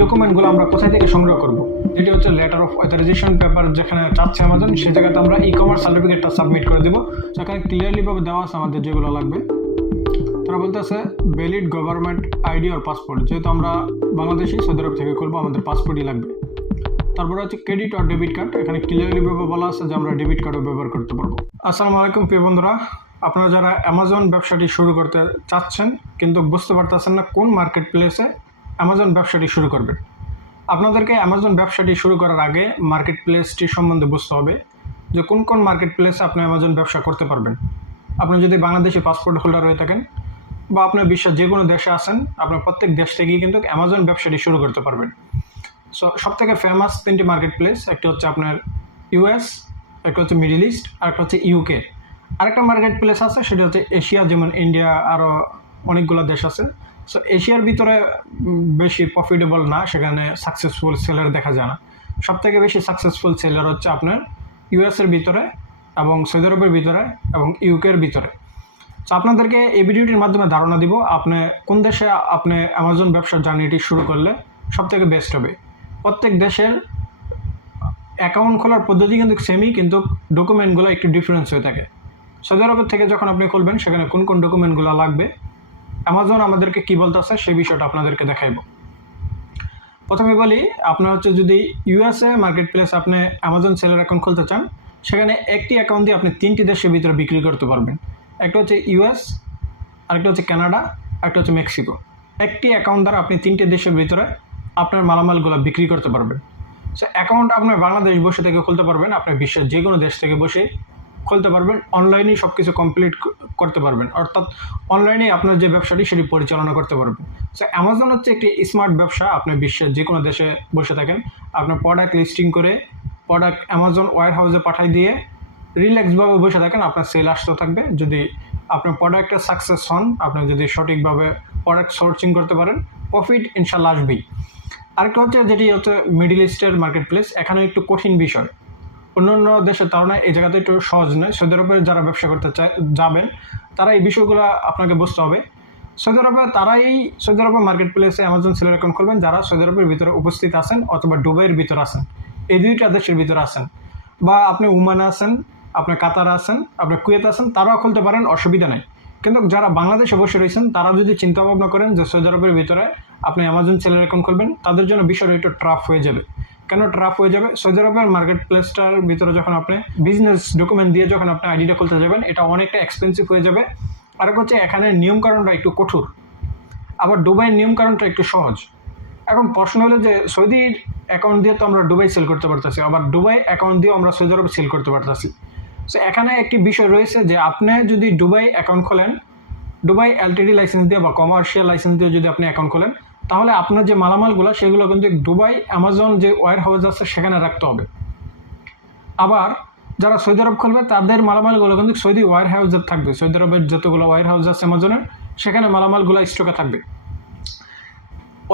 ডকুমেন্টগুলো আমরা কোথায় থেকে সংগ্রহ করব, যেটি হচ্ছে লেটার অফ অথরাইজেশন পেপার যেখানে চাচ্ছে আমাদের, সেই জায়গাতে আমরা ই কমার্স সার্টিফিকেটটা সাবমিট করে দেবো। সেখানে ক্লিয়ারলিভাবে দেওয়া আছে আমাদের যেগুলো লাগবে। তারা বলতেছে ভ্যালিড গভর্নমেন্ট আইডি আর পাসপোর্ট, যেহেতু আমরা বাংলাদেশি সৌদি আরব থেকে করবো, আমাদের পাসপোর্টই লাগবে। তারপরে হচ্ছে ক্রেডিট আর ডেবিট কার্ড, এখানে ক্লিয়ারলিভাবে বলা আছে যে আমরা ডেবিট কার্ডও ব্যবহার করতে পারবো। আসসালামু আলাইকুম প্রিয় বন্ধুরা, আপনারা যারা অ্যামাজন ব্যবসাটি শুরু করতে চাচ্ছেন কিন্তু বুঝতে পারতেছেন না কোন মার্কেট প্লেসে অ্যামাজন ব্যবসাটি শুরু করবেন, আপনাদেরকে অ্যামাজন ব্যবসাটি শুরু করার আগে মার্কেট প্লেসটি সম্বন্ধে বুঝতে হবে যে কোন কোন মার্কেট প্লেসে আপনি অ্যামাজন ব্যবসা করতে পারবেন। আপনি যদি বাংলাদেশি পাসপোর্ট হোল্ডার হয়ে থাকেন বা আপনার বিশ্বের যে কোনো দেশে আছেন, আপনার প্রত্যেক দেশ থেকেই কিন্তু অ্যামাজন ব্যবসাটি শুরু করতে পারবেন। সো সবথেকে ফেমাস তিনটি মার্কেট প্লেস, একটি হচ্ছে আপনার ইউএস, একটা হচ্ছে মিডল ইস্ট, আর একটা হচ্ছে ইউকে। আরেকটা মার্কেট প্লেস আছে সেটা হচ্ছে এশিয়া, যেমন ইন্ডিয়া, আরও অনেকগুলো দেশ আছে। সো এশিয়ার ভিতরে বেশি প্রফিটেবল না, সেখানে সাকসেসফুল সেলার দেখা যায় না। সবথেকে বেশি সাকসেসফুল সেলার হচ্ছে আপনার ইউএসের ভিতরে এবং সৌদি আরবের ভিতরে এবং ইউকের ভিতরে। তো আপনাদেরকে এই ভিডিওটির মাধ্যমে ধারণা দিব আপনি কোন দেশে আপনি অ্যামাজন ব্যবসার জার্নিটি শুরু করলে সবথেকে বেস্ট হবে। প্রত্যেক দেশের অ্যাকাউন্ট খোলার পদ্ধতি কিন্তু সেমই, কিন্তু ডকুমেন্টগুলো একটু ডিফারেন্স হয়ে থাকে। সৌদি আরবের থেকে যখন আপনি খুলবেন সেখানে কোন কোন ডকুমেন্টগুলো লাগবে, অ্যামাজন আমাদেরকে কী বলতেছে সেই বিষয়টা আপনাদেরকে দেখাইব। প্রথমে বলি, আপনার হচ্ছে যদি ইউএসএ মার্কেট প্লেস আপনি অ্যামাজন সেলার অ্যাকাউন্ট খুলতে চান, সেখানে একটি অ্যাকাউন্ট দিয়ে আপনি তিনটি দেশের ভিতরে বিক্রি করতে পারবেন। একটা হচ্ছে ইউএস, আরেকটা হচ্ছে কানাডা, একটা হচ্ছে মেক্সিকো। একটি অ্যাকাউন্ট দ্বারা আপনি তিনটি দেশের ভিতরে আপনার মালামালগুলো বিক্রি করতে পারবেন। সো অ্যাকাউন্ট আপনার বাংলাদেশ বসে থেকে খুলতে পারবেন, আপনার বিশ্বের যে কোনো দেশ থেকে বসে খুলতে পারবেন, অনলাইনেই সব কিছু কমপ্লিট করতে পারবেন, অর্থাৎ অনলাইনে আপনার যে ব্যবসাটি সেটি পরিচালনা করতে পারবেন। সো অ্যামাজন হচ্ছে একটি স্মার্ট ব্যবসা, আপনি বিশ্বের যে কোনো দেশে বসে থাকেন, আপনার প্রোডাক্ট লিস্টিং করে প্রোডাক্ট অ্যামাজন ওয়্যার হাউসে পাঠাই দিয়ে রিল্যাক্সভাবে বসে থাকেন, আপনার সেল আসতে থাকবে। যদি আপনার প্রোডাক্টের সাকসেস হন, আপনি যদি সঠিকভাবে প্রোডাক্ট সোর্সিং করতে পারেন, প্রফিট ইনশাল্লাহ আসবেই। আরেকটা হচ্ছে যেটি হচ্ছে মিডল ইস্টের মার্কেট প্লেস, এখানে একটু কঠিন বিষয়, অন্যান্য দেশের তুলনায় এই জায়গাতে একটু সহজ নয়। সৌদি আরবে যারা ব্যবসা করতে যাবেন তারা এই বিষয়গুলো আপনাকে বুঝতে হবে। সৌদি আরবে মার্কেট প্লেসে অ্যামাজন সেলার অ্যাকাউন্ট খুলবেন যারা সৌদি আরবের ভিতরে উপস্থিত আছেন অথবা দুবাইয়ের ভিতরে আছেন, এই দুইটা দেশের ভিতরে আছেন, বা আপনি ওমানে আছেন, আপনি কাতারে আছেন, আপনি কুয়েত আছেন, তারাও খুলতে পারেন, অসুবিধা নেই। কিন্তু যারা বাংলাদেশে বসে রয়েছেন তারা যদি চিন্তা ভাবনা করেন যে সৌদি আরবের ভিতরে আপনি অ্যামাজন সেলার অ্যাকাউন্ট খুলবেন, তাদের জন্য বিষয়টা একটু টাফ হয়ে যাবে। কেন টাফ হয়ে যাবে? সৌদি আরবের মার্কেট প্লেসটার ভিতরে যখন আপনি বিজনেস ডকুমেন্ট দিয়ে যখন আপনি আইডিটা খুলতে যাবেন, এটা অনেকটা এক্সপেন্সিভ হয়ে যাবে। আর হচ্ছে এখানে নিয়মকানুনটা একটু কঠোর, আবার দুবাইয়ের নিয়মকানুনটা একটু সহজ। এখন প্রশ্ন হলো যে সৌদির অ্যাকাউন্ট দিয়ে তো আমরা দুবাই সেল করতে পারতেছি, আবার দুবাই অ্যাকাউন্ট দিয়ে আমরা সৌদি আরবে সেল করতে পারতেছি। সো এখানে একটি বিষয় রয়েছে যে আপনি যদি দুবাই অ্যাকাউন্ট খোলেন, দুবাই এলটিডি লাইসেন্স দিয়ে বা কমার্শিয়াল লাইসেন্স দিয়ে যদি আপনি অ্যাকাউন্ট খোলেন, তাহলে আপনার যে মালামালগুলো সেগুলো কিন্তু দুবাই অ্যামাজন যে ওয়্যার হাউস আছে সেখানে রাখতে হবে। আবার যারা সৌদি আরব খুলবে তাদের মালামালগুলো কিন্তু সৌদি ওয়্যার হাউসে থাকবে, সৌদি আরবের যতগুলো ওয়্যার হাউস আছে অ্যামাজনের, সেখানে মালামালগুলো স্টকে থাকবে।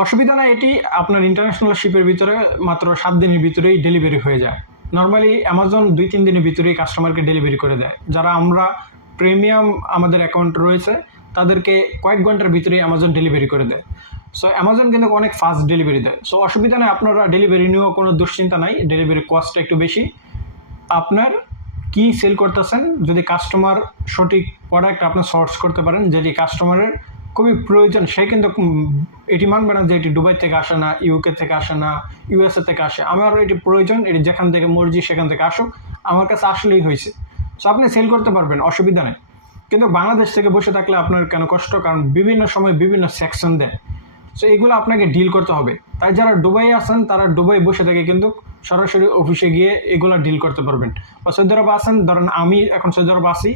অসুবিধা না, এটি আপনার ইন্টারন্যাশনাল শিপের ভিতরে মাত্র 7 দিনের ভিতরেই ডেলিভারি হয়ে যায়। নর্মালি অ্যামাজন 2-3 দিনের ভিতরেই কাস্টমারকে ডেলিভারি করে দেয়। যারা আমরা প্রিমিয়াম আমাদের অ্যাকাউন্ট রয়েছে তাদেরকে কয়েক ঘন্টার ভিতরেই অ্যামাজন ডেলিভারি করে দেয়। সো অ্যামাজন কিন্তু অনেক ফাস্ট ডেলিভারি দেয়। সো অসুবিধা নেই, আপনারা ডেলিভারি নিয়েও কোনো দুশ্চিন্তা নাই, ডেলিভারি কস্টটা একটু বেশি। আপনার কি সেল করতেছেন, যদি কাস্টমার সঠিক প্রোডাক্ট আপনি সোর্স করতে পারেন, যেটি কাস্টমারের খুবই প্রয়োজন, সে কিন্তু এটি মানবে না যে এটি দুবাই থেকে আসে না, ইউকে থেকে আসে না, ইউএসএ থেকে আসে, আমার এটি প্রয়োজন, এটি যেখান থেকে মর্জি সেখান থেকে আসুক, আমার কাছে আসলেই হয়েছে। সো আপনি সেল করতে পারবেন, অসুবিধা নেই। কিন্তু বাংলাদেশ থেকে বসে থাকলে আপনার কেন কষ্ট, কারণ বিভিন্ন সময় বিভিন্ন সেকশন দেয়। সো এগুলো আপনাকে ডিল করতে হবে। তাই যারা দুবাই আছেন তারা দুবাই বসে থেকে কিন্তু সরাসরি অফিসে গিয়ে এগুলো ডিল করতে পারবেন। বা সৌদি আরব আছেন, ধরেন আমি এখন সৌদি আরব আসি,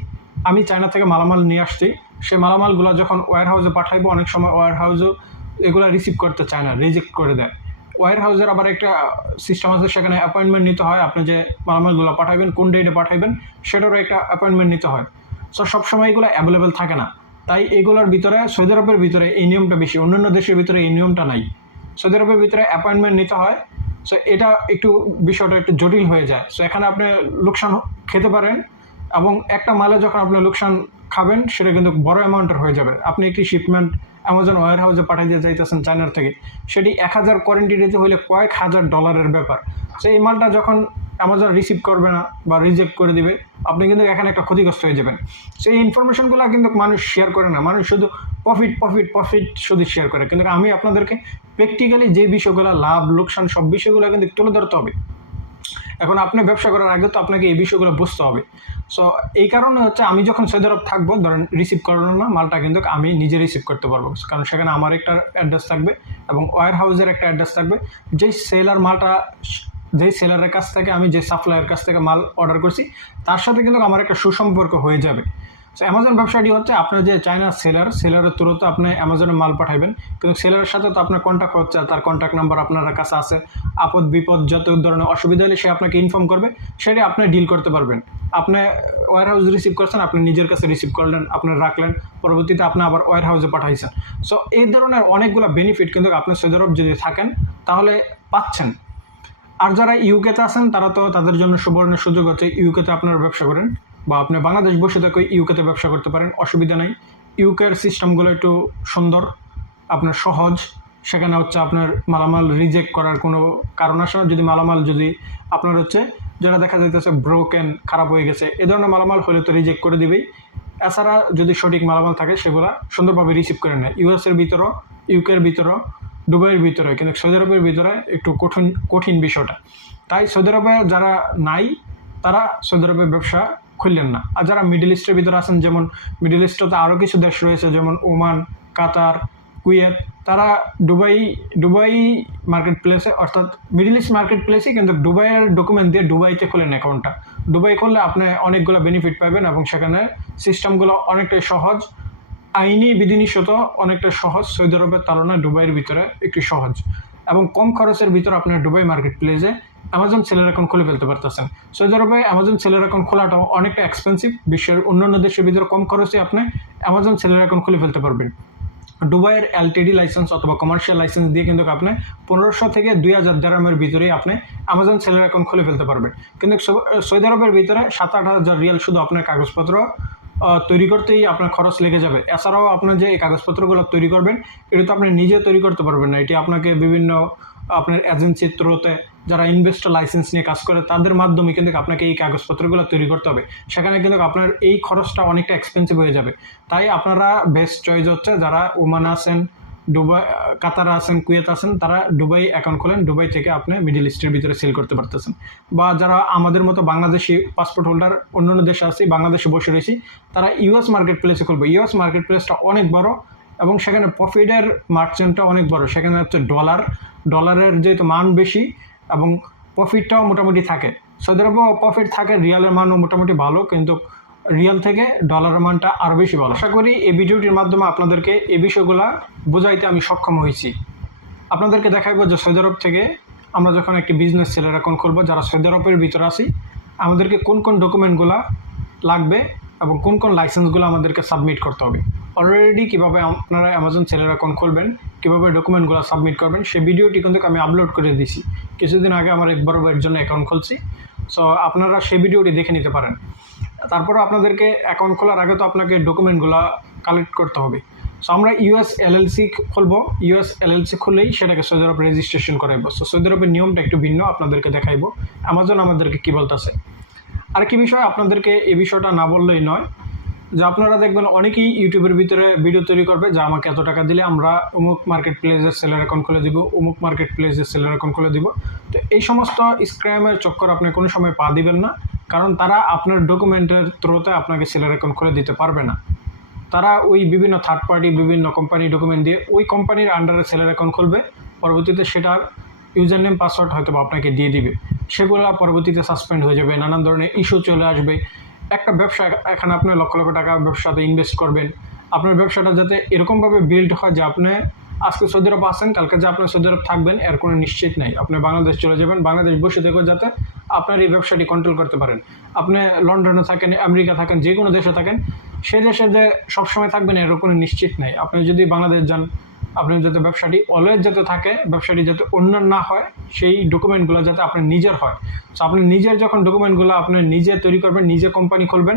আমি চায়না থেকে মালামাল নিয়ে আসছি, সেই মালামালগুলো যখন ওয়্যার হাউসে পাঠাইবো, অনেক সময় ওয়্যার হাউসও এগুলো রিসিভ করতে চায় না, রিজেক্ট করে দেয়। ওয়্যার হাউসের আবার একটা সিস্টেম আছে, সেখানে অ্যাপয়েন্টমেন্ট নিতে হয়, আপনি যে মালামালগুলো পাঠাবেন কোন ডেটে পাঠাবেন সেটারও একটা অ্যাপয়েন্টমেন্ট নিতে হয়। সো সবসময় এগুলো অ্যাভেলেবেল থাকে না, তাই এগুলোর ভিতরে সৌদি আরবের ভিতরে এই নিয়মটা বেশি, অন্যান্য দেশের ভিতরে এই নিয়মটা নাই। সৌদি আরবের ভিতরে অ্যাপয়েন্টমেন্ট নিতে হয়। সো এটা একটু বিষয়টা একটু জটিল হয়ে যায়। সো এখানে আপনি লোকসান খেতে পারেন, এবং একটা মালে যখন আপনি লোকসান খাবেন সেটা কিন্তু বড় অ্যামাউন্টের হয়ে যাবে। আপনি একটি শিপমেন্ট অ্যামাজন ওয়্যার হাউসে পাঠাইতে চাইতেছেন চায়নার থেকে, সেটি 1000 কোয়ারেন্টাইন দিতে হলে কয়েক হাজার ডলারের ব্যাপার। সো এই মালটা যখন অ্যামাজন রিসিভ করবে না বা রিজেক্ট করে দিবে, আপনি কিন্তু এখানে একটা ক্ষতিগ্রস্ত হয়ে যাবেন। সো এই ইনফরমেশনগুলো কিন্তু মানুষ শেয়ার করে না, মানুষ শুধু প্রফিট শুধু শেয়ার করে। কিন্তু আমি আপনাদেরকে প্র্যাকটিক্যালি যে বিষয়গুলো লাভ লোকসান সব বিষয়গুলো কিন্তু তুলে ধরতে হবে। এখন আপনি ব্যবসা করার আগে তো আপনাকে এই বিষয়গুলো বুঝতে হবে। সো এই কারণে হচ্ছে আমি যখন সৌদি আরব থাকবো, ধরেন রিসিভ করানো না মালটা কিন্তু আমি নিজে রিসিভ করতে পারবো, কারণ সেখানে আমার একটা অ্যাড্রেস থাকবে এবং ওয়্যার হাউসের একটা অ্যাড্রেস থাকবে। যেই সেলারের কাছ থেকে আমি যে সাপ্লায়ার কাছ থেকে মাল অর্ডার করছি তার সাথে কিন্তু আমার একটা সুসম্পর্ক হয়ে যাবে। সো অ্যামাজন ব্যবসাটি হচ্ছে আপনার যে চায়নার সেলারের থ্রুতে আপনি অ্যামাজনে মাল পাঠাবেন, কিন্তু সেলারের সাথে তো আপনার কন্ট্যাক্ট হচ্ছে, তার কন্ট্যাক্ট নাম্বার আপনার কাছে আছে, আপদ বিপদ যত ধরনের অসুবিধা হলে সে আপনাকে ইনফর্ম করবে, সেটা আপনি ডিল করতে পারবেন। আপনি ওয়্যার হাউস রিসিভ করছেন, আপনি নিজের কাছে রিসিভ করলেন, আপনি রাখলেন, পরবর্তীতে আপনি আবার ওয়্যার হাউসে পাঠাইছেন। সো এই ধরনের অনেকগুলো বেনিফিট কিন্তু আপনি সৌদি আরব যদি থাকেন তাহলে পাচ্ছেন। আর যারা ইউকেতে আছেন তারা তো তাদের জন্য সুবর্ণ সুযোগ হচ্ছে ইউকেতে আপনারা ব্যবসা করেন, বা আপনি বাংলাদেশ বসে থেকে ইউকেতে ব্যবসা করতে পারেন, অসুবিধা নেই। ইউকের সিস্টেমগুলো একটু সুন্দর, আপনার সহজ, সেখানে হচ্ছে আপনার মালামাল রিজেক্ট করার কোনো কারণ আসে না। যদি মালামাল যদি আপনার হচ্ছে যেটা দেখা যাইতেছে ব্রোকেন, খারাপ হয়ে গেছে, এ ধরনের মালামাল হলে তো রিজেক্ট করে দিবেই। এছাড়া যদি সঠিক মালামাল থাকে সেগুলো সুন্দরভাবে রিসিভ করে নেয়। ইউএসের ভিতরেও, ইউকের ভিতরেও, দুবাইয়ের ভিতরে, কিন্তু সৌদি আরবের ভিতরে একটু কঠিন বিষয়টা। তাই সৌদি আরবে যারা নাই তারা সৌদি আরবে ব্যবসা খুললেন না। আর যারা মিডল ইস্টের ভিতরে আছেন, যেমন মিডল ইস্টে তো আরও কিছু দেশ রয়েছে যেমন ওমান, কাতার, কুয়েত, তারা দুবাই মার্কেট প্লেসে, অর্থাৎ মিডল ইস্ট মার্কেট প্লেসে কিন্তু দুবাইয়ের ডকুমেন্ট দিয়ে দুবাইতে খোলেন অ্যাকাউন্টটা। দুবাই করলে আপনি অনেকগুলো বেনিফিট পাবেন এবং সেখানে সিস্টেমগুলো অনেকটাই সহজ, আইনি বিধিনিষেধ অনেকটা সহজ। সৌদি আরবের তুলনায় দুবাইয়ের ভিতরে একটু সহজ এবং কম খরচের ভিতরে আপনার দুবাই মার্কেট প্লেসে অ্যামাজন সেলার অ্যাকাউন্ট খুলে ফেলতে পারতেছেন। সৌদি আরবে অ্যামাজন সেলার অ্যাকাউন্ট খোলাটাও অনেকটা এক্সপেন্সিভ। বিশ্বের অন্যান্য দেশের ভিতরে কম খরচে আপনি অ্যামাজন সেলার অ্যাকাউন্ট খুলে ফেলতে পারবেন। দুবাইয়ের এলটিডি লাইসেন্স অথবা কমার্শিয়াল লাইসেন্স দিয়ে কিন্তু আপনি 1500 থেকে 2000 দিরহামের ভিতরেই আপনি অ্যামাজন সেলার অ্যাকাউন্ট খুলে ফেলতে পারবেন। কিন্তু সৌদি আরবের ভিতরে 7-8 হাজার রিয়াল শুধু আপনার কাগজপত্র তৈরি করতেই আপনার খরচ লেগে যাবে। এছাড়াও আপনার যে এই কাগজপত্রগুলো তৈরি করবেন, এটা তো আপনি নিজে তৈরি করতে পারবেন না, এটি আপনাকে বিভিন্ন আপনার এজেন্সির থ্রুতে যারা ইনভেস্টর লাইসেন্স নিয়ে কাজ করে তাদের মাধ্যমে কিন্তু আপনাকে এই কাগজপত্রগুলো তৈরি করতে হবে। সেখানে কিন্তু আপনার এই খরচটা অনেকটা এক্সপেন্সিভ হয়ে যাবে। তাই আপনারা বেস্ট চয়েস হচ্ছে যারা ওমান আছেন, দুবাই, কাতার আছেন, কুয়েত আছেন, তারা দুবাই অ্যাকাউন্ট খোলেন। দুবাই থেকে আপনি মিডল ইস্টের ভিতরে সেল করতে পারতেছেন। বা যারা আমাদের মতো বাংলাদেশি পাসপোর্ট হোল্ডার অন্যান্য দেশে আছি, বাংলাদেশে বসে রয়েছি, তারা ইউএস মার্কেট প্লেসে খুলবে। ইউএস মার্কেট প্লেসটা অনেক বড় এবং সেখানে প্রফিটের মার্চেন্টটা অনেক বড়। সেখানে হচ্ছে ডলারের যেহেতু মান বেশি এবং প্রফিটটাও মোটামুটি থাকে। সৌদি আরবেও প্রফিট থাকে, রিয়ালের মানও মোটামুটি ভালো, কিন্তু রিয়াল থেকে ডলারের মানটা আরও বেশি ভালো। আশা করি এই ভিডিওটির মাধ্যমে আপনাদেরকে এই বিষয়গুলো বোঝাইতে আমি সক্ষম হয়েছি। আপনাদেরকে দেখাবো যে সৌদি আরব থেকে আমরা যখন একটি বিজনেস সেলার অ্যাকাউন্ট খুলবো, যারা সৌদি আরবের ভিতরে আছি, আমাদেরকে কোন কোন ডকুমেন্টগুলো লাগবে এবং কোন কোন লাইসেন্সগুলো আমাদেরকে সাবমিট করতে হবে। অলরেডি কীভাবে আপনারা অ্যামাজন সেলার অ্যাকাউন্ট খুলবেন, কীভাবে ডকুমেন্টগুলো সাবমিট করবেন, সেই ভিডিওটি কিন্তু আমি আপলোড করে দিয়েছি কিছুদিন আগে। আমার এক বড় ভাইয়ের জন্য অ্যাকাউন্ট খুলছি, সো আপনারা সেই ভিডিওটি দেখে নিতে পারেন। তারপরে আপনাদেরকে অ্যাকাউন্ট খোলার আগে তো আপনাকে ডকুমেন্টগুলো কালেক্ট করতে হবে। সো আমরা ইউএস এলএলসি খুলবো। ইউএস এলএলসি খুললেই সেটাকে সৌদি আরব রেজিস্ট্রেশন করাইবো। সো সৌদি আরবের নিয়মটা একটু ভিন্ন, আপনাদেরকে দেখাইবো অ্যামাজন আমাদেরকে কী বলতেছে। আর কি বিষয় আপনাদেরকে এই বিষয়টা না বললেই নয়, যে আপনারা দেখবেন অনেকেই ইউটিউবের ভিতরে ভিডিও তৈরি করবে যে আমাকে এত টাকা দিলে আমরা অমুক মার্কেট প্লেসের সেলার অ্যাকাউন্ট খুলে দিব, অমুক মার্কেট প্লেসের সেলার অ্যাকাউন্ট খুলে দিব। তো এই সমস্ত স্ক্যামের চক্কর আপনি কোনো সময় পা দিবেন না, কারণ তারা আপনার ডকুমেন্টের থ্রুতে আপনাকে সেলার অ্যাকাউন্ট খুলে দিতে পারবে না। তারা ওই বিভিন্ন থার্ড পার্টি বিভিন্ন কোম্পানি ডকুমেন্ট দিয়ে ওই কোম্পানির আন্ডারে সেলার অ্যাকাউন্ট খুলবে, পরবর্তীতে সেটার ইউজার নেম পাসওয়ার্ড হয়তো আপনাকে দিয়ে দিবে, সেগুলো পরবর্তীতে সাসপেন্ড হয়ে যাবে, নানান ধরনের ইস্যু চলে আসবে। একটা ব্যবসা, এখানে আপনি লক্ষ লক্ষ টাকা ব্যবসাতে ইনভেস্ট করবেন, আপনার ব্যবসাটা যাতে এরকমভাবে বিল্ড হয় যে আপনি আজকে সৌদি আরব আসেন, কালকে যে আপনার সৌদি আরব থাকবেন এর কোনো নিশ্চিত নেই। আপনি বাংলাদেশ চলে যাবেন, বাংলাদেশ বসে থেকেও যাতে আপনার এই ব্যবসাটি কন্ট্রোল করতে পারেন। আপনি লন্ডনে থাকেন, আমেরিকা থাকেন, যে কোনো দেশে থাকেন, সেই দেশে যে সবসময় থাকবেন এর কোনো নিশ্চিত নেই। আপনি যদি বাংলাদেশ যান, আপনি যাতে ব্যবসাটি অলওয়েজ যাতে থাকে, ব্যবসাটি যাতে অন্যান্য না হয়, সেই ডকুমেন্টগুলো যাতে আপনার নিজের হয়। সো আপনি নিজের যখন ডকুমেন্টগুলো আপনি নিজে তৈরি করবেন, নিজে কোম্পানি খুলবেন,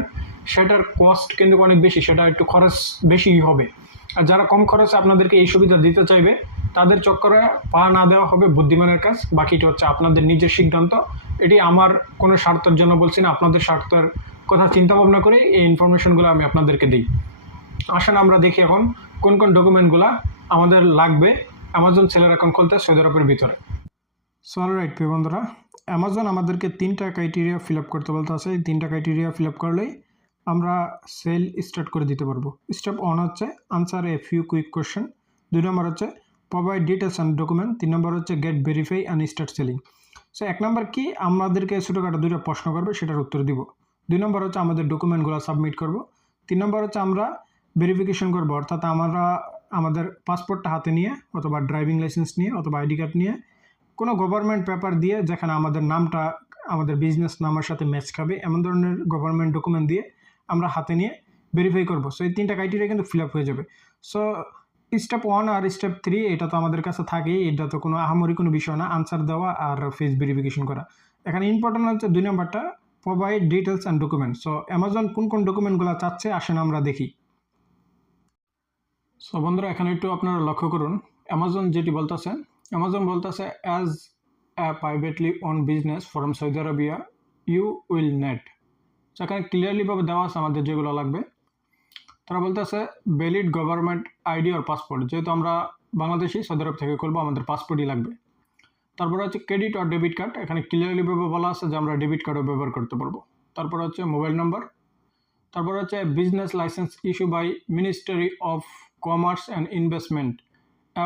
সেটার কস্ট কিন্তু অনেক বেশি, সেটা একটু খরচ বেশি হবে। আর যারা কম খরচে আপনাদেরকে এই সুবিধা দিতে চাইবে তাদের চক্করে পা না দেওয়া হবে বুদ্ধিমানের কাজ। বাকিটা হচ্ছে আপনাদের নিজের সিদ্ধান্ত। এটি আমার কোনো স্বার্থের জন্য বলছি না, আপনাদের স্বার্থের কথা চিন্তা ভাবনা করে এই ইনফরমেশনগুলো আমি আপনাদেরকে দিই। আসেন আমরা দেখি এখন কোন কোন ডকুমেন্টগুলো আমাদের লাগবে অ্যামাজন সেলার অ্যাকাউন্ট খুলতে সৌদি আরবের ভিতরে। সো অলরাইট প্রিয় বন্ধুরা, অ্যামাজন আমাদেরকে 3টা ক্রাইটেরিয়া ফিল আপ করতে বলতে আছে। এই 3টা ক্রাইটেরিয়া ফিল আপ করলেই আমরা সেল স্টার্ট করে দিতে পারবো। স্টেপ 1 হচ্ছে answer a few quick question, 2 নম্বর হচ্ছে প্রোভাইড ডিটেলস অ্যান্ড ডকুমেন্ট, 3 নম্বর হচ্ছে get verify and start selling. So 1 নম্বর কি, আমাদেরকে ছোটোখাটো 2টা প্রশ্ন করবে, সেটার উত্তর দিব। 2 নম্বর হচ্ছে আমাদের ডকুমেন্টগুলো সাবমিট করব। 3 নম্বর হচ্ছে আমরা ভেরিফিকেশন করবো, অর্থাৎ আমরা আমাদের পাসপোর্টটা হাতে নিয়ে অথবা ড্রাইভিং লাইসেন্স নিয়ে অথবা আইডি কার্ড নিয়ে কোনো গভর্নমেন্ট পেপার দিয়ে যেখানে আমাদের নামটা আমাদের বিজনেস নামের সাথে ম্যাচ খাবে এমন ধরনের গভর্নমেন্ট ডকুমেন্ট দিয়ে আমরা হাতে নিয়ে ভেরিফাই করবো। সো এই 3টা ক্রাইটেরিয়া কিন্তু ফিল আপ হয়ে যাবে। সো স্টেপ 1 আর স্টেপ 3 এটা তো আমাদের কাছে থাকেই, এটা তো কোনো আহামরি কোনো বিষয় না, আনসার দেওয়া আর ফেস ভেরিফিকেশন করা। এখানে ইম্পর্টেন্ট হচ্ছে 2 নম্বরটা provide details and document. So Amazon কোন কোন ডকুমেন্টগুলো চাচ্ছে আসেন আমরা দেখি। সো বন্ধুরা এখানে একটু আপনারা লক্ষ্য করুন, অ্যামাজন যেটি বলতেছে, অ্যামাজন বলতেছে as a privately owned business from Saudi Arabia you will need। সেখানে ক্লিয়ারলিভাবে দেওয়া আছে আমাদের যেগুলো লাগবে। তারা বলতেছে ভ্যালিড গভর্নমেন্ট আইডি আর পাসপোর্ট, যেহেতু আমরা বাংলাদেশি সৌদি আরব থেকে করবো আমাদের পাসপোর্টই লাগবে। তারপরে হচ্ছে ক্রেডিট আর ডেবিট কার্ড, এখানে ক্লিয়ারলিভাবে বলা আছে যে আমরা ডেবিট কার্ডও ব্যবহার করতে পারবো। তারপর হচ্ছে মোবাইল নাম্বার। তারপর হচ্ছে business licence issue by ministry of commerce and investment,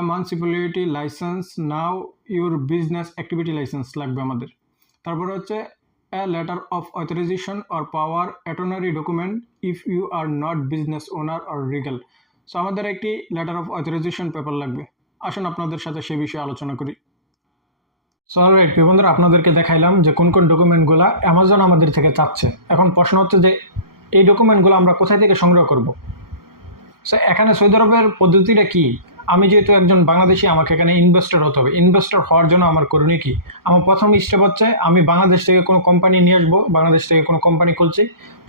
municipality licence, now your business activity licence লাগবে আমাদের। তারপরে হচ্ছে a letter of authorization or power attorney document if you are not business owner or legal। So আমাদের একটি letter of authorisation paper লাগবে। আসুন আপনাদের সাথে সে বিষয়ে আলোচনা করি। সো অলরাইট বন্ধুরা, আপনাদেরকে দেখাইলাম যে কোন কোন ডকুমেন্টগুলো অ্যামাজন আমাদের থেকে চাচ্ছে। এখন প্রশ্ন হচ্ছে যে এই ডকুমেন্টগুলো আমরা কোথায় থেকে সংগ্রহ করব। সো এখানে সৌদি আরবের পদ্ধতিটা কি, আমি যেহেতু একজন বাংলাদেশি আমাকে এখানে ইনভেস্টর হতে হবে। ইনভেস্টর হওয়ার জন্য আমার করণীয় কি, আমার প্রথম স্টেপ হচ্ছে আমি বাংলাদেশ থেকে কোনো কোম্পানি নিয়ে আসবো, বাংলাদেশ থেকে কোনো কোম্পানি খুলছি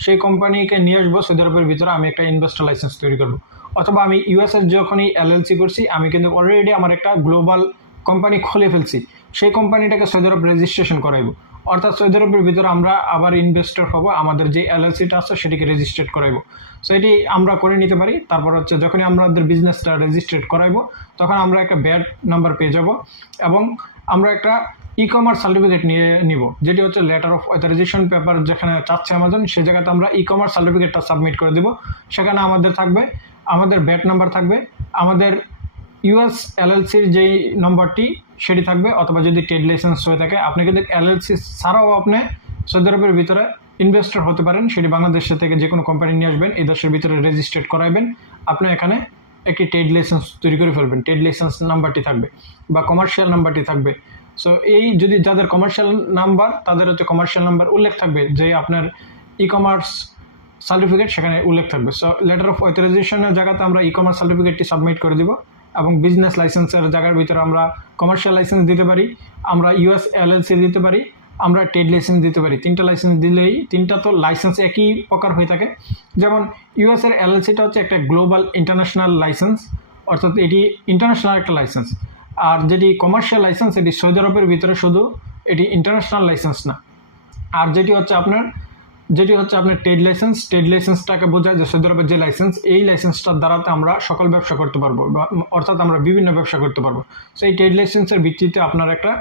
সেই কোম্পানিকে নিয়ে আসবো সৌদি আরবের ভিতরে, আমি একটা ইনভেস্টর লাইসেন্স তৈরি করবো। অথবা আমি ইউএসের যখনই এলএলসি করছি আমি কিন্তু অলরেডি আমার একটা গ্লোবাল কোম্পানি খুলে ফেলছি, সেই কোম্পানিটাকে সৌদি আরব রেজিস্ট্রেশন করাইবো। অর্থাৎ সৌদি আরবের ভিতরে আমরা আবার ইনভেস্টর হবো, আমাদের যে এলএলসিটা আছে সেটিকে রেজিস্ট্রেট করাইবো। সো এটি আমরা করে নিতে পারি। তারপর হচ্ছে যখনই আমাদের বিজনেসটা রেজিস্ট্রেট করাইবো তখন আমরা একটা ব্যাড নাম্বার পেয়ে যাব এবং আমরা একটা ই কমার্স সার্টিফিকেট নিয়ে নিব, যেটি হচ্ছে লেটার অফ অথরাইজেশন পেপার যেখানে চাচ্ছে অ্যামাজন, সেই জায়গাতে আমরা ই কমার্স সার্টিফিকেটটা সাবমিট করে দেবো। সেখানে আমাদের থাকবে আমাদের ব্যাড নাম্বার থাকবে, আমাদের ইউএস এলএলসির যেই নম্বরটি সেটি থাকবে, অথবা যদি ট্রেড লাইসেন্স হয়ে থাকে আপনি কিন্তু এলএলসি ছাড়াও আপনি সৌদি আরবের ভিতরে ইনভেস্টর হতে পারেন। সেটি বাংলাদেশ থেকে যে কোনো কোম্পানি নিয়ে আসবেন, এই দেশের ভিতরে রেজিস্ট্রেট করাইবেন, আপনি এখানে একটি ট্রেড লাইসেন্স তৈরি করে ফেলবেন। ট্রেড লাইসেন্স নাম্বারটি থাকবে বা কমার্শিয়াল নাম্বারটি থাকবে। সো এই যদি যাদের কমার্শিয়াল নাম্বার তাদের হচ্ছে কমার্শিয়াল নাম্বার উল্লেখ থাকবে, যে আপনার ই কমার্স সার্টিফিকেট সেখানে উল্লেখ থাকবে। সো লেটার অফ অথরাইজেশনের জায়গাতে আমরা ই কমার্স সার্টিফিকেটটি সাবমিট করে দিব এবং বিজনেস লাইসেন্সের জায়গার ভিতরে আমরা কমার্শিয়াল লাইসেন্স দিতে পারি, আমরা ইউএস এলএলসি দিতে পারি, আমরা ট্রেড লাইসেন্স দিতে পারি। 3টা লাইসেন্স দিলেই, 3টা তো লাইসেন্স একই প্রকার হয়ে থাকে। যেমন ইউএসের এলএলসিটা হচ্ছে একটা গ্লোবাল ইন্টারন্যাশনাল লাইসেন্স, অর্থাৎ এটি ইন্টারন্যাশনাল একটা লাইসেন্স। আর যেটি কমার্শিয়াল লাইসেন্স এটি সৌদি আরবের ভিতরে শুধু, এটি ইন্টারন্যাশনাল লাইসেন্স না। আর যেটি হচ্ছে আপনার ট্রেড লাইসেন্স, ট্রেড লাইসেন্সটাকে বোঝায় যে সৌদি আরবের যে লাইসেন্স, এই লাইসেন্সটার দ্বারাতে আমরা সকল ব্যবসা করতে পারবো, অর্থাৎ আমরা বিভিন্ন ব্যবসা করতে পারবো। সো এই ট্রেড লাইসেন্সের ভিত্তিতে আপনার একটা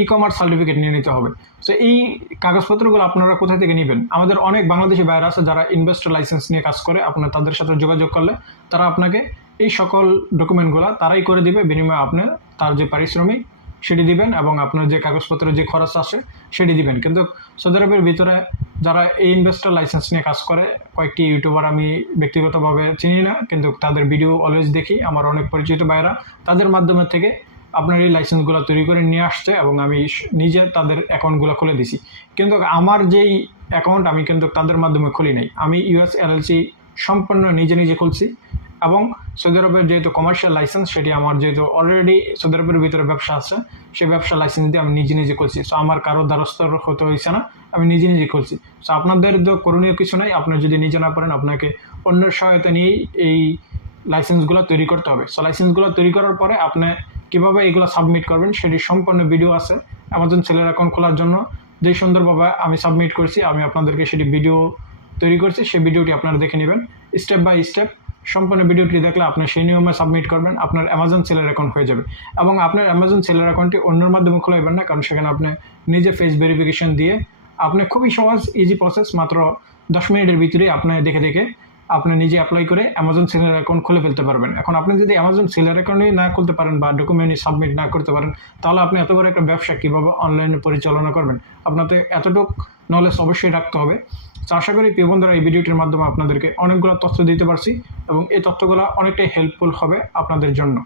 ই কমার্স সার্টিফিকেট নিয়ে নিতে হবে। সো এই কাগজপত্রগুলো আপনারা কোথা থেকে নেবেন, আমাদের অনেক বাংলাদেশি ভাইরা আছে যারা ইনভেস্টর লাইসেন্স নিয়ে কাজ করে, আপনার তাদের সাথে যোগাযোগ করলে তারা আপনাকে এই সকল ডকুমেন্টগুলো তারাই করে দিবে, বিনিময়ে আপনার তার যে পারিশ্রমিক সেটি দিবেন এবং আপনার যে কাগজপত্রের যে খরচ আসে সেটি দিবেন। কিন্তু সৌদি আরবের ভিতরে যারা এই ইনভেস্টর লাইসেন্স নিয়ে কাজ করে, কয়েকটি ইউটিউবার আমি ব্যক্তিগতভাবে চিনি না, কিন্তু তাদের ভিডিও অলওয়েজ দেখি, আমার অনেক পরিচিত ভাইরা তাদের মাধ্যমে থেকে আপনার এই লাইসেন্সগুলো তৈরি করে নিয়ে আসছে এবং আমি নিজে তাদের অ্যাকাউন্টগুলো খুলে দিছি। কিন্তু আমার যেই অ্যাকাউন্ট আমি কিন্তু তাদের মাধ্যমে খুলি নাই, আমি ইউএস এলএলসি সম্পূর্ণ নিজে নিজে খুলছি এবং সৌদি আরবের যেহেতু কমার্শিয়াল লাইসেন্স সেটি আমার যেহেতু অলরেডি সৌদি আরবের ভিতরে ব্যবসা আছে, সেই ব্যবসা লাইসেন্স দিয়ে আমি নিজে নিজে করছি। সো আমার কারো দ্বারস্থ হতে হয়েছে না, আমি নিজে নিজে করছি। সো আপনাদের তো করণীয় কিছু নাই, আপনার যদি নিজে না পারেন আপনাকে অন্যের সহায়তা নিয়েই এই লাইসেন্সগুলো তৈরি করতে হবে। সো লাইসেন্সগুলো তৈরি করার পরে আপনি কীভাবে এগুলো সাবমিট করবেন সেটি সম্পূর্ণ ভিডিও আছে অ্যামাজন সেলার অ্যাকাউন্ট খোলার জন্য, যে সুন্দরভাবে আমি সাবমিট করছি, আমি আপনাদেরকে সেটি ভিডিও তৈরি করছি, সেই ভিডিওটি আপনারা দেখে নেবেন স্টেপ বাই স্টেপ। সম্পূর্ণ ভিডিওটি দেখলে আপনি সেই নিয়মে সাবমিট করবেন, আপনার অ্যামাজন সেলার অ্যাকাউন্ট হয়ে যাবে। এবং আপনার অ্যামাজন সেলার অ্যাকাউন্টটি অন্যের মাধ্যমে খোলাইবেন না, কারণ সেখানে আপনি নিজে ফেস ভেরিফিকেশন দিয়ে আপনি খুবই সহজ ইজি প্রসেস, মাত্র 10 মিনিটের ভিতরে আপনি দেখে আপনি নিজে অ্যাপ্লাই করে অ্যামাজন সেলার অ্যাকাউন্ট খুলে ফেলতে পারবেন। এখন আপনি যদি অ্যামাজন সেলার অ্যাকাউন্টই না খুলতে পারেন বা ডকুমেন্টই সাবমিট না করতে পারেন, তাহলে আপনি এত বড় একটা ব্যবসা কীভাবে অনলাইনে পরিচালনা করবেন? আপনাদের এতটুকু নলেজ অবশ্যই রাখতে হবে। তো আশা করি প্রিয় বন্ধুরা এই ভিডিওটির মাধ্যমে আপনাদেরকে অনেকগুলো তথ্য দিতে পারছি এবং এই তথ্যগুলো অনেকটাই হেল্পফুল হবে আপনাদের জন্য।